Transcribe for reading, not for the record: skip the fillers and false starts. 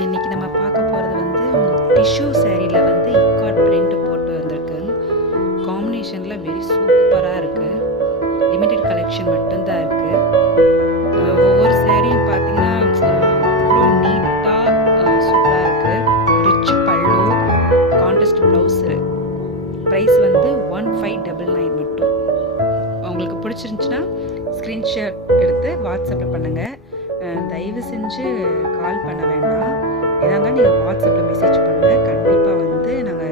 இன்னைக்கு நம்ம பார்க்க போகிறது வந்து டிஷ்யூ சாரியில் வந்து இக்காட் பிரிண்ட் போட்டு வந்திருக்கு. காம்பினேஷனில் வெரி சூப்பராக இருக்குது. லிமிடெட் கலெக்ஷன் மட்டும்தான் இருக்குது. ஒவ்வொரு சாரியும் பார்த்தீங்கன்னா அவ்வளோ நீட்டாக சூப்பராக இருக்குது. ரிச் பல்லு, கான்ட்ராஸ்ட் ப்ளவுஸு. ப்ரைஸ் வந்து 1599 மட்டும். உங்களுக்கு பிடிச்சிருந்துச்சுன்னா ஸ்க்ரீன்ஷாட் எடுத்து வாட்ஸ்அப்பில் பண்ணுங்கள். தயவு செஞ்சு கால் பண்ண வேண்டாம். எதாக இருந்தாலும் நீங்கள் வாட்ஸ்அப்பில் மெசேஜ் பண்ணுங்கள். கண்டிப்பாக வந்து நாங்கள்